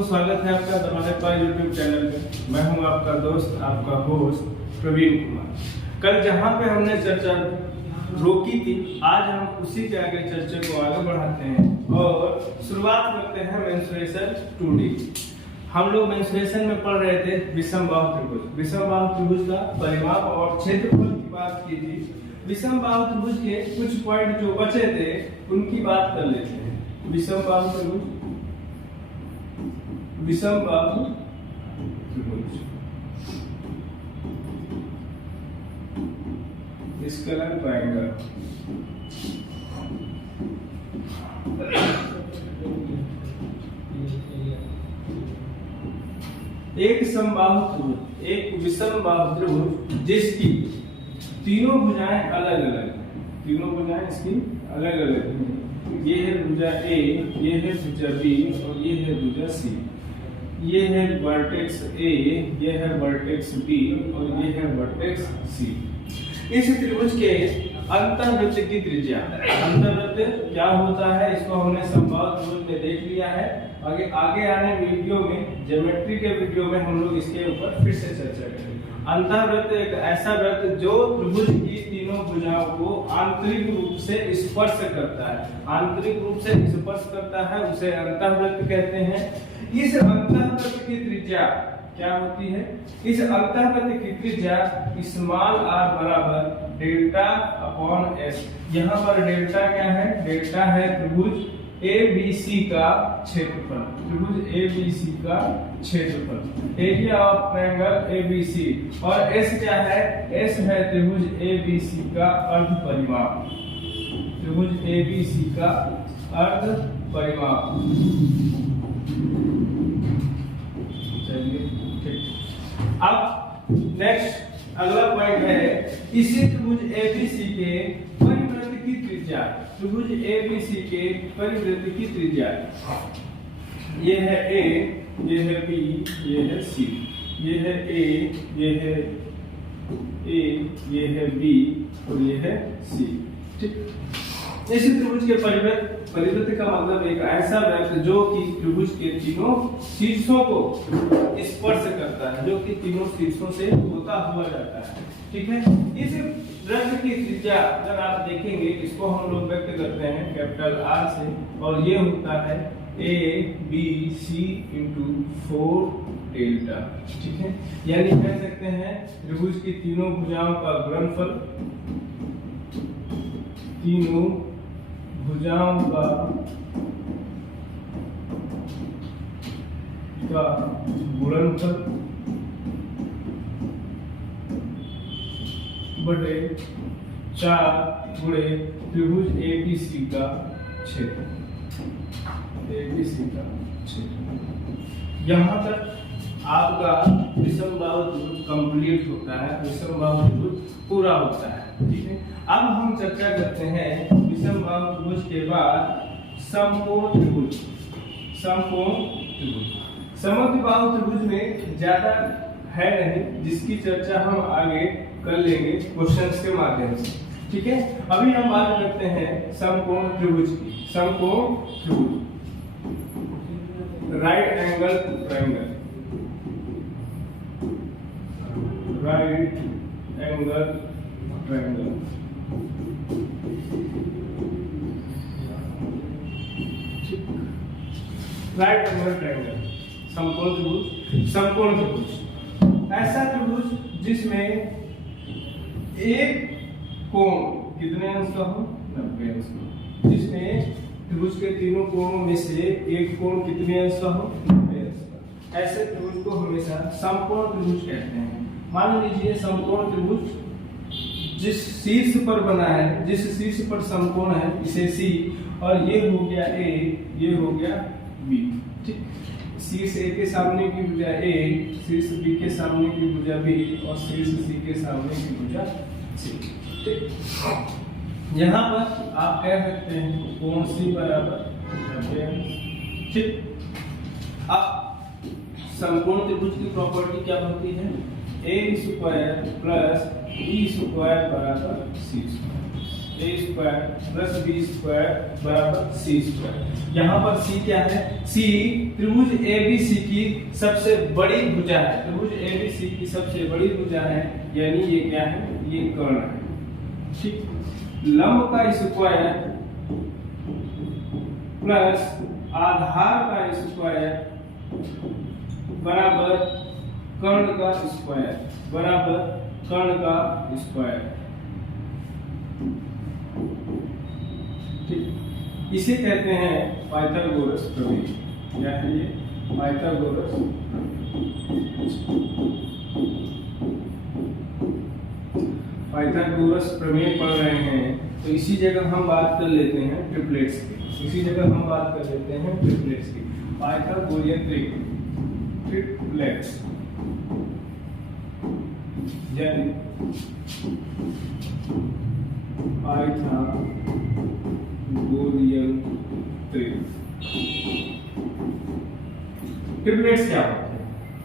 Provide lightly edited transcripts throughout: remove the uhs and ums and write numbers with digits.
दोस्तों, स्वागत है आपका दरवाजे पर यूट्यूब चैनल पे। मैं हूं आपका दोस्त, आपका होस्ट प्रवीण कुमार। कल जहां पे हमने चर्चा रोकी थी, आज हम उसी के आगे चर्चा को आगे बढ़ाते हैं और शुरुआत करते हैं मेंस्ट्रुएशन 2D। हम लोग मेंस्ट्रुएशन में पढ़ रहे थे विषमबाहु त्रिभुज। विषमबाहु त्रिभुज का परिमाप और क्षेत्रफल की बात की थी। विषमबाहु त्रिभुज के कुछ पॉइंट जो बचे थे उनकी बात कर लेते हैं। विषमबाहु त्रिभुज, विषमबाहु त्रिभुज, स्केलर ट्रायंगल। एक समबाहु त्रिभुज, एक विषमबाहु त्रिभुज जिसकी तीनों भुजाएं अलग अलग हैं। तीनों भुजाएं इसकी अलग अलग हैं। ये है भुजा ए, ये है भुजा बी और ये है भुजा सी। ये है वर्टेक्स ए, ये है वर्टेक्स बी और ये है वर्टेक्स सी। इस त्रिभुज के अंतर्वृत्त की त्रिज्या, अंतर्वृत्त क्या होता है इसको हमने समबाहु त्रिभुज में देख लिया है। आगे आने वीडियो में, ज्योमेट्री के वीडियो में हम लोग इसके ऊपर फिर से चर्चा करेंगे। अंतर्वृत्त एक ऐसा वृत्त जो त्रिभुज की तीनों भुजाओं को आंतरिक रूप से स्पर्श करता है। आंतरिक रूप से स्पर्श करता है उसे अंतर्वृत्त कहते हैं। इस अंतर्वृत्त की त्रिज्या क्या होती है? इस अंतर्वृत्त की त्रिज्या स्मॉल r बराबर डेल्टा अपॉन s। यहाँ पर डेल्टा क्या है? डेल्टा है त्रिभुज ABC का क्षेत्रफल। त्रिभुज ABC का क्षेत्रफल, एरिया ऑफ ट्रायंगल ABC। और S क्या है? S है त्रिभुज ABC का अर्ध परिमाप। त्रिभुज ABC का अर्ध परिमाप। चलिए ठीक। अब नेक्स्ट अगला पॉइंट है इसी त्रिभुज ABC के परिवृत्त की त्रिज्या। त्रिभुज ABC के परिवृत्त की त्रिज्या, ये है A, ये है B, ये है C। ये है A, ये है A, ये है B और ये है C। ठीक। इस त्रिभुज के परिवृत्त का मतलब एक ऐसा वृत्त जो कि त्रिभुज के तीनों शीर्षों को स्पर्श करता है, जो कि तीनों शीर्षों से होता हुआ जाता है। ठीक है। इस वृत्त की त्रिज्या अगर आप देखेंगे, इसको हम लोग व्यक्त करते हैं कैपिटल R से, और ये होता है ABC इंटू 4 डेल्टा। ठीक है। यानी कह सकते हैं त्रिभुज की तीनों भुजाओं का गुणनफल, तीनों भुजाओं का गुणनफल बटे 4 गुणे त्रिभुज ABC का क्षेत्र। ABC का क्षेत्र। यहाँ तक आपका विषमबाहु त्रिभुज कंप्लीट होता है, विषमबाहु त्रिभुज पूरा होता है। ठीक है। अब हम चर्चा करते हैं विषमबाहु त्रिभुज के बाद समकोण त्रिभुज। समकोण त्रिभुज, समद्विबाहु त्रिभुज में ज्यादा है नहीं, जिसकी चर्चा हम आगे कर लेंगे क्वेश्चंस के माध्यम से। ठीक है। अभी हम बात करते हैं समकोण त्रिभुज की। समकोण त्रिभुज, right angle triangle, right angle triangle. Right angle triangle, समकोण त्रिभुज। समकोण त्रिभुज ऐसा त्रिभुज जिसमें एक कोण कितने अंश का हो? 90 अंश का। जिसमें त्रिभुज के तीनों कोणों में से एक कोण कितने अंश का हो? 90 अंश का। ऐसे त्रिभुज को हमेशा समकोण त्रिभुज कहते हैं। मान लीजिए समकोण त्रिभुज जिस शीर्ष पर बना है, जिस शीर्ष पर समकोण है, इसे C, और ये हो गया A, ये हो गया B। ठीक। शीर्ष A के सामने की भुजा A, शीर्ष B के सामने की भुजा B और शीर्ष C के सामने की भुजा C। ठीक। यहाँ पर आप कह सकते हैं कोण C बराबर 90 अंश। ठीक। अब समकोण त्रिभुज की प्रॉपर्टी क्या होती है? A² प्लस B² बराबर C²। A² square plus B square बराबर सी स्क्वायर। यहाँ पर सी क्या है? सी त्रिभुज एबीसी की सबसे बड़ी भुजा है। त्रिभुज एबीसी की सबसे बड़ी भुजा है, यानी ये क्या है? ये कर्ण है। ठीक, लंब का स्क्वायर प्लस आधार का स्क्वायर बराबर कर्ण का स्क्वायर बराबर कर्ण का स्क्वायर। ठीक, इसे कहते हैं पाइथागोरस प्रमेय। क्या है ये? पाइथागोरस प्रमेय पढ़ रहे हैं, तो इसी जगह हम बात कर लेते हैं ट्रिपलेट्स की। इसी जगह हम बात कर लेते हैं ट्रिपलेट्स की। पाइथागोरियन ट्रिपलेट्स यानी पाइथागोरियन ट्रिपलेट्स क्या होते हैं?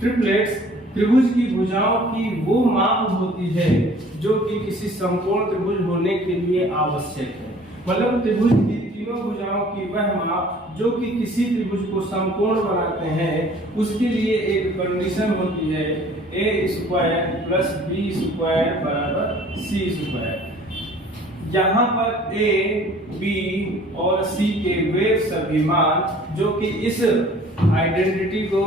ट्रिपलेट्स त्रिभुज की भुजाओं की वो माप होती है जो कि किसी समकोण त्रिभुज होने के लिए आवश्यक है। मतलब त्रिभुज की तीनों भुजाओं की वह माप जो कि किसी त्रिभुज को समकोण बनाते हैं, उसके लिए एक कंडीशन होती है ए स्क्वायर प्लस बी स्क्वायर बराबर सी स्क्वायर। यहाँ पर ए, बी और सी के वे सभी मान जो कि इस आइडेंटिटी को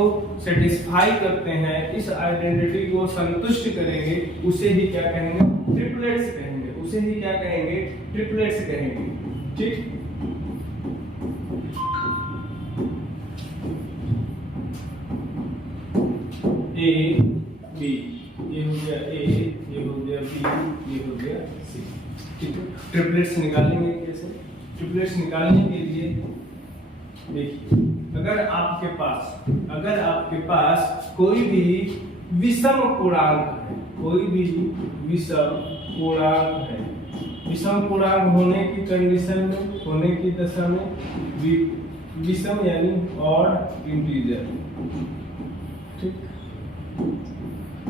सेटिस्फाई करते हैं, इस आइडेंटिटी को संतुष्ट करेंगे, उसे ही क्या कहेंगे? ट्रिपलेट्स कहेंगे। उसे ही क्या कहेंगे? ट्रिपलेट्स कहेंगे। ठीक, ए बी, ये हो गया ए, ये हो गया बी, ये हो गया सी। ठीक है, ट्रिपलेट्स निकालेंगे कैसे? ट्रिपलेट्स निकालने के लिए देखिए, अगर आपके पास कोई भी विषम पूर्णांक है, कोई भी विषम पूर्णांक है, विषम पूर्णांक होने की कंडीशन में, होने की दशा में विषम यानी ऑड इंटीजर। ठीक,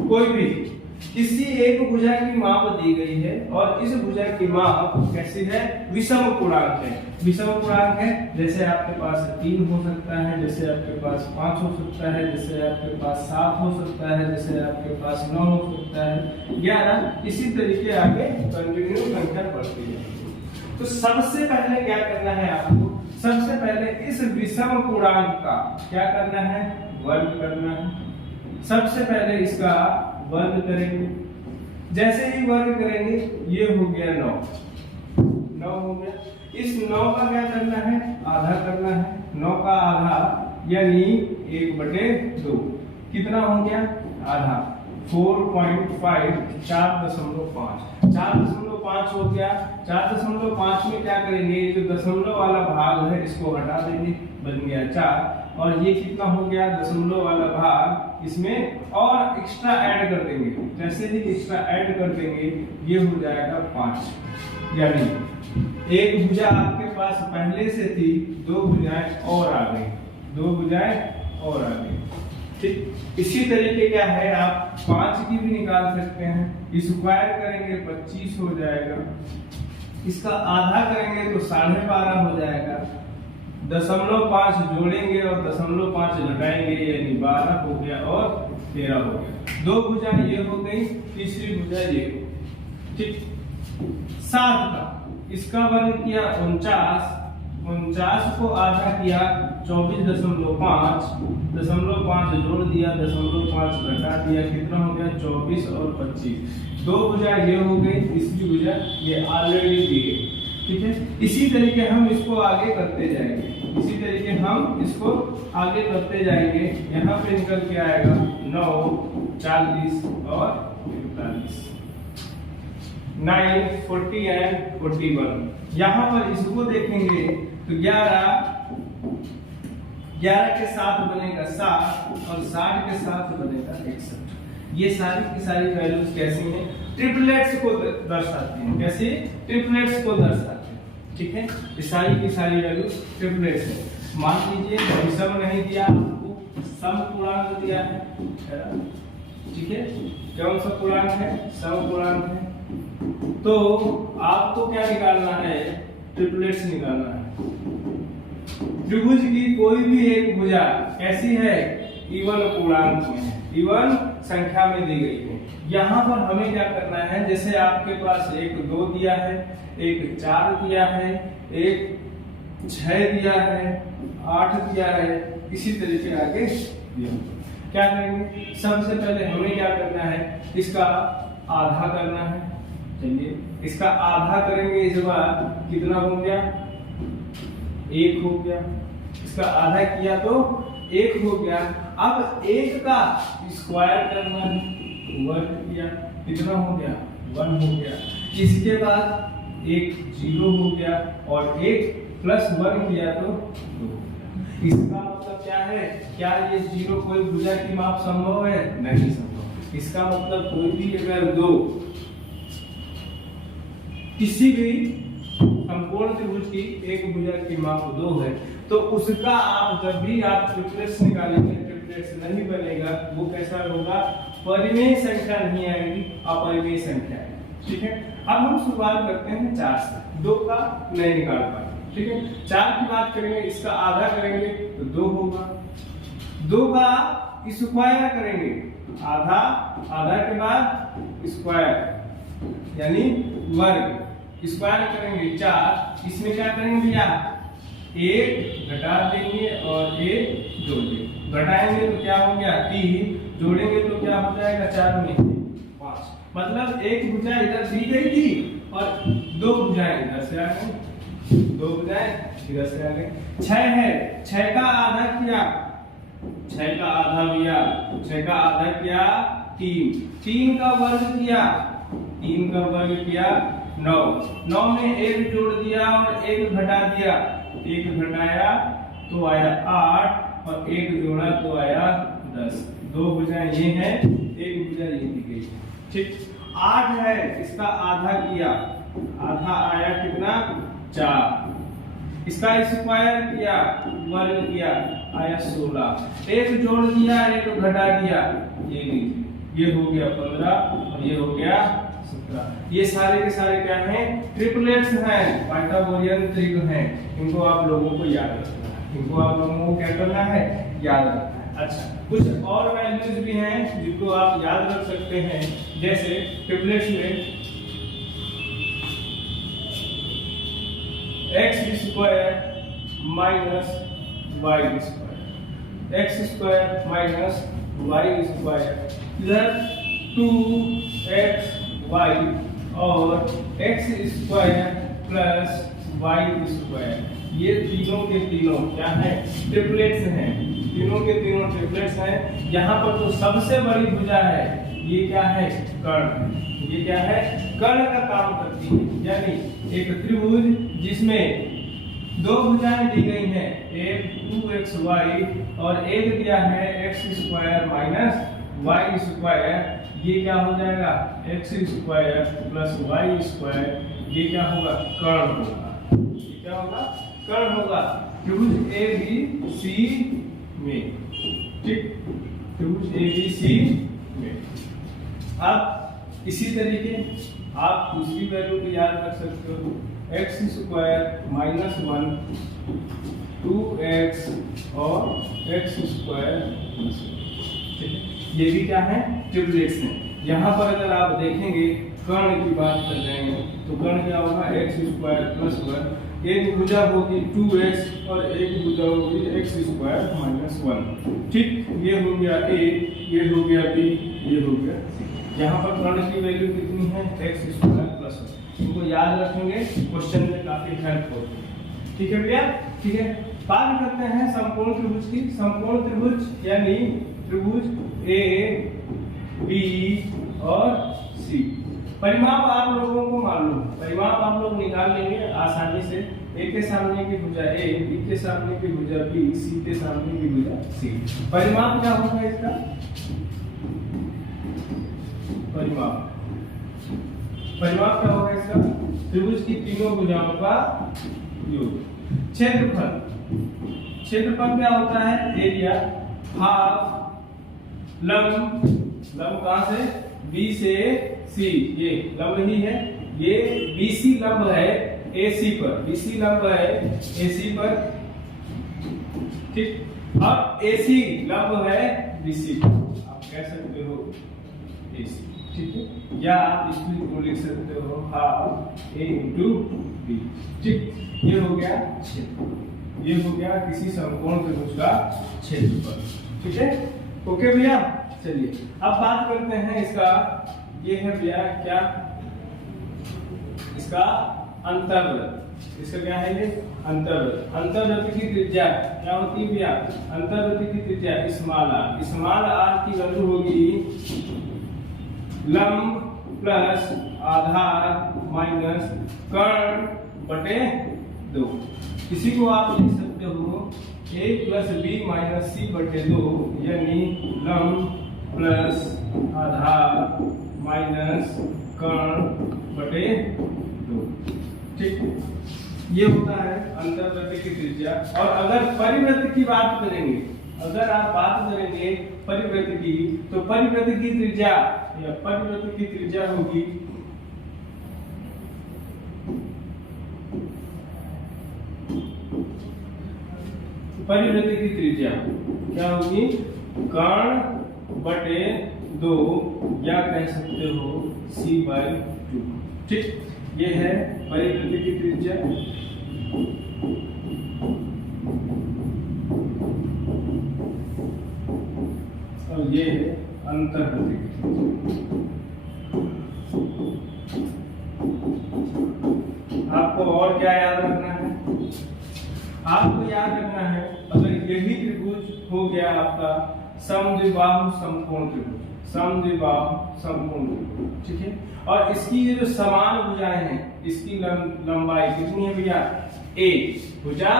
कोई भी किसी एक भुजा की माप दी गई है और इस भुजा की माप कैसी है? विषम पूर्णांक है। विषम पूर्णांक है, जैसे आपके पास 3 हो सकता है, जैसे आपके पास 5 हो सकता है, जैसे आपके पास 7 हो सकता है, जैसे आपके पास 9 हो सकता है, 11, इसी तरीके आगे कंटिन्यू संख्या बढ़ती है। तो सबसे पहले क्या करना है आपको? सबसे पहले इस विषम पूर्णांक का क्या करना है? वर्ग करना है। सबसे पहले इसका वर्ग करेंगे। जैसे ही वर्ग करेंगे, ये हो गया 9 हो गया। इस 9 का क्या करना है? आधा करना है। 9 का आधा यानी 1/2। कितना हो गया? आधा। 4.5 4.5 4.5 हो गया। 4.5 में क्या करेंगे? जो दशमलव वाला भाग है इसको हटा देंगे, बन गया 4। और ये कितना हो गया? दशमलव वाला भाग, इसमें और एक्स्ट्रा ऐड कर देंगे। जैसे ही एक्स्ट्रा ऐड कर देंगे, ये हो जाएगा 5। यानी एक भुजा आपके पास पहले से थी, 2 भुजाएं और आ गई, 2 भुजाएं और आ गई। ठीक, इसी तरीके क्या है, आप 5 की भी निकाल सकते हैं। स्क्वायर करेंगे 25 हो जाएगा। इसका आधा करेंगे तो 12.5 हो जाएगा। 0.5 जोड़ेंगे और 0.5 घटाएंगे, यानी 12 हो गया और 13 हो गया। 2 भुजा ये हो गई, तीसरी भुजा ये। ठीक, 7 का इसका वर्ग किया 49 को आधा किया 24.5 जोड़ दिया, 0.5 घटा दिया, कितना हो गया? 24 और 25। 2 भुजा ये हो गई, तीसरी भुजा ये ऑलरेडी दी गई। ठीक है, इसी तरीके हम इसको आगे करते जाएंगे, इसी तरीके हम इसको आगे करते जाएंगे। यहाँ पे निकल के आएगा 9, 40 और 41, 9, 40 एंड 41। यहाँ पर इसको देखेंगे तो 11 के साथ बनेगा 7 और 60 के साथ बनेगा 61। ये सारी की सारी वैल्यूज कैसी हैं? ट्रिपलेट्स को दर्शाती हैं। कैसी? ट्रिपलेट्स को दर्शाती हैं। ठीक है, ये सारी की सारी वैल्यूज ट्रिपलेट्स हैं। मान लीजिए विषम नहीं दिया, आपको समपूर्णांक दिया है। ठीक है, कौन सा पूर्णांक है? समपूर्णांक है। तो आपको क्या निकालना है? ट्रिपलेट्स निकालना है। त्रिभुज की कोई भी एक भुजा कैसी है, इवन पूर्णांक में है, इवन संख्या में दी गई है। यहाँ पर हमें क्या करना है, जैसे आपके पास एक 2 दिया है, एक 4 दिया है, एक 6 दिया है, 8 दिया है, इसी तरीके आगे दिया। क्या करेंगे, सबसे पहले हमें क्या करना है, इसका आधा करना है। चलिए इसका आधा करेंगे, इस बार कितना हो गया, 1 हो गया। इसका आधा किया तो 1 हो गया। अब 1 का स्क्वायर करना है, वर्ग किया, कितना हो गया, 1 हो गया। इसके बाद एक 0 हो गया और 1 प्लस 1 किया तो 2। इसका मतलब क्या है, क्या ये 0 कोई भुजा की माप संभव है, नहीं संभव। इसका मतलब कोई भी अगर 2 किसी भी संपूर्ण त्रिभुज की एक भुजा की माप 2 है, तो उसका आप जब भी आप ट्रिपलेट्स निकालेंगे, ट्रिपलेट्स नहीं बनेगा, वो कैसा होगा, परिमेय संख्या नहीं आएगी, अपरिमेय संख्या है। ठीक है, अब हम शुरुआत करते हैं 4 से, 2 का नहीं निकाल पाए। ठीक है, 4 की बात करेंगे, इसका आधा करेंगे तो 2 होगा। 2 का स्क्वायर करेंगे, आधा, आधा के बाद स्क्वायर यानी वर्ग, स्क्वायर करेंगे 4। इसमें क्या करेंगे भैया, 1 घटा देंगे और 1 जोड़ देंगे। घटाएंगे तो क्या हो गया 3, जोड़ेंगे तो क्या हो जाएगा 4 में 5। मतलब एक भुजा इधर दी गई थी और 2 भुजाएं इधर से आ गई, 2 भुजाएं इधर से आ गई। 6 है, 6 का आधा किया, 6 का आधा भैया, 6 का आधा किया 3, 3 का वर्ग किया, 3 का वर्ग किया 9, 9 में 1 जोड़ दिया और 1 घटा दिया, 1 घटाया तो आया 8 और 1 जोड़ा तो आया 10। 2 भुजाएं ये हैं, 1 भुजा ये दी गई। ठीक, 8 है, इसका आधा किया, आधा आया कितना 4। इसका स्क्वायर किया, वर्ग किया, आया 16। 1 जोड़ दिया, 1 घटा दिया, ये हो गया 15 और ये हो गया 17। ये सारे के सारे क्या हैं, ट्रिपलेट्स हैं, पाइथागोरियन त्रिभुज हैं। इनको आप लोगों को याद रखना है, इनको आप लोगों को क्या करना है, याद रखना है। अच्छा, कुछ और वैल्यूज भी हैं जिनको आप याद रख सकते हैं, जैसे ट्रिपलेट्स में x square minus y square, x square minus y square, इधर 2x y और x square plus y square, ये तीनों के तीनों क्या है, ट्रिपलेट्स हैं। तीनों के तीनों ट्रिपलेट्स हैं। यहाँ पर तो सबसे बड़ी भुजा है, ये क्या है, कर्ण। ये क्या है, कर्ण का काम करती है। यानी एक त्रिभुज जिसमें 2 भुजाएं दी गई हैं, एक 2xy और एक दिया है x square minus y square, ये क्या हो जाएगा, x square plus y square, ये क्या होगा, कर्ण होगा। ये क्या होगा, कर्ण होगा त्रिभुज ABC में। ठीक, त्रिभुज ABC में। अब इसी तरीके आप दूसरी वैल्यू को याद रख सकते हो, x स्क्वायर माइनस 1, 2x और x स्क्वायर प्लस 1। ये भी क्या है, ट्रिपलेट्स हैं। यहाँ पर अगर आप देखेंगे कर्ण की बात कर रहे हैं तो कर्ण क्या होगा, x स्क्वायर प्लस 1, एक भुजा होगी 2x और एक भुजा होगी x स्क्वायर माइनस 1। ठीक, ये हो गया a, ये हो गया b, ये हो गया c। यहाँ पर कर्ण की वैल्यू कितनी है, x स्क्वायर प्लस 1। इनको याद रखेंगे, क्वेश्चन में काफी हेल्प होगी। ठीक है भैया, ठीक है। बात करते हैं संपूर्ण त्रिभुज की। संपूर्ण त्रिभुज यानी त्रिभुज A, B और C। परिमाप आप लोगों को मालूम, परिमाप आप लोग निकाल लेंगे आसानी से। A के सामने की भुजा A, B के सामने की भुजा B, C के सामने की भुजा C। परिमाप क्या होगा इसका, परिमाप क्या होगा इसका, त्रिभुज की तीनों भुजाओं का योग। क्षेत्रफल, क्षेत्रफल क्या होता है, एरिया, हाफ, लंब, लंब कहां से, B से C, ये लंब ही है, ये BC लंब है AC पर, BC लंब है AC पर, ठीक। अब AC लंब है BC पर, आप कह सकते हो AC, ठीक है। या आप इसको लिख सकते हो हाफ A इंटू B, ठीक। ये हो गया क्षेत्र, ये हो गया किसी समकोण त्रिभुज का क्षेत्रफल, ठीक है। ओके भैया, चलिए अब बात करते हैं इसका, ये है भैया क्या, इसका अंतर्वृत्त। इसका क्या है ये अंतर्वृत्त। अंतर्वृत्त की त्रिज्या क्या होती है भैया, अंतर्वृत्त की त्रिज्या स्मॉल r, स्मॉल r की वैल्यू होगी लंब प्लस आधार माइनस कर्ण बटे 2। इसी को आप लिख सकते हो a प्लस बी माइनस सी बटे 2, यानी लंब प्लस आधार माइनस कर्ण बटे 2, ठीक। ये होता है अंतर्वृत्त की त्रिज्या। और अगर परिवृत्त की बात करेंगे, अगर आप बात करेंगे परिवृत्त की, तो परिवृत्त की त्रिज्या या परिवृत्त की त्रिज्या होगी परिवृत्त की त्रिज्या क्या होगी, कर्ण बटे 2, या कह सकते हो c/2, ठीक। ये है परिवृत्त की त्रिज्या। और ये है अंतर्वृत्त की त्रिज्या। आपको और क्या याद रखना है, आपको याद रखना है अगर यही त्रिभुज हो गया आपका समद्विबाहु समकोण त्रिभुज, समद्विबाहु समकोण त्रिभुज, ठीक है। और इसकी ये जो समान भुजाएं हैं, इसकी लंबाई कितनी है भैया a, भुजा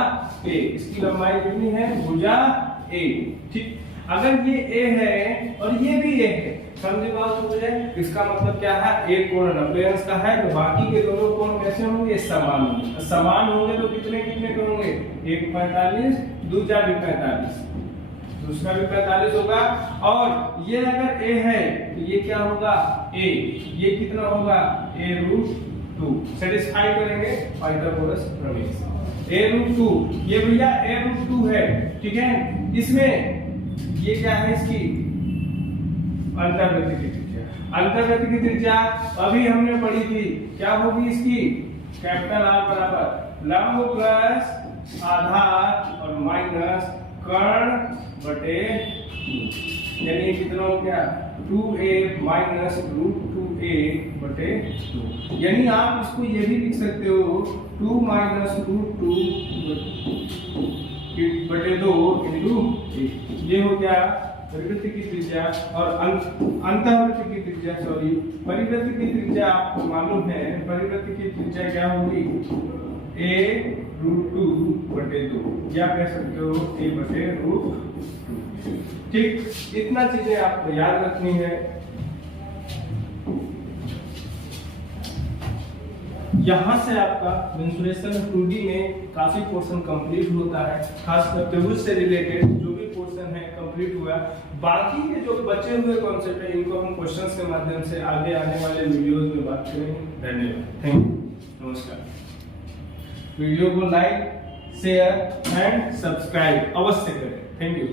a, इसकी लंबाई कितनी है भुजा a, ठीक। अगर ये a है और ये भी a है, समद्विबाहु त्रिभुज है, इसका मतलब क्या है, एक कोण 90 अंश का है, तो बाकी के दोनों कोण कैसे होंगे, समान होंगे। समान होंगे तो कितने कितने करोगे, एक 45, दूसरा भी 45, दूसरा भी 45 होगा। और ये अगर a है तो ये क्या होगा a, ये कितना होगा a√2, सेटिस्फाई करेंगे पाइथागोरस प्रमेय। a√2, ये भैया a√2 है, ठीक है। इसमें ये क्या है, इसकी अंतर्वृत्त की त्रिज्या। अंतर्वृत्त की त्रिज्या अभी हमने पढ़ी थी, क्या होगी इसकी, कैपिटल R बराबर लंब प्लस आधार और माइनस कर्ण बटे 2, यानी कितना हो गया 2a माइनस √2a बटे 2। यानी आप इसको ये भी लिख सकते हो 2 माइनस √2 बटे 2 इंटू 1। ये हो गया परिवृत्त की त्रिज्या। और अंतर्वृत्त की त्रिज्या, सॉरी, परिवृत्त की त्रिज्या आपको मालूम है, परिवृत्त की त्रिज्या क्या होगी a√2 बटे 2, या कह सकते हो a बटे √2, ठीक। इतना चीजें आपको याद रखनी है। यहाँ से आपका मेंसुरेशन 2D में काफी पोर्शन कंप्लीट होता है, खासकर त्रिभुज से रिलेटेड जो भी पोर्शन है कंप्लीट हुआ। बाकी के जो बचे हुए कॉन्सेप्ट है इनको हम क्वेश्चंस के माध्यम से आगे आने वाले वीडियोस में बात करेंगे। धन्यवाद, थैंक यू, नमस्कार। वीडियो को लाइक, शेयर एंड सब्सक्राइब अवश्य करें। Thank you.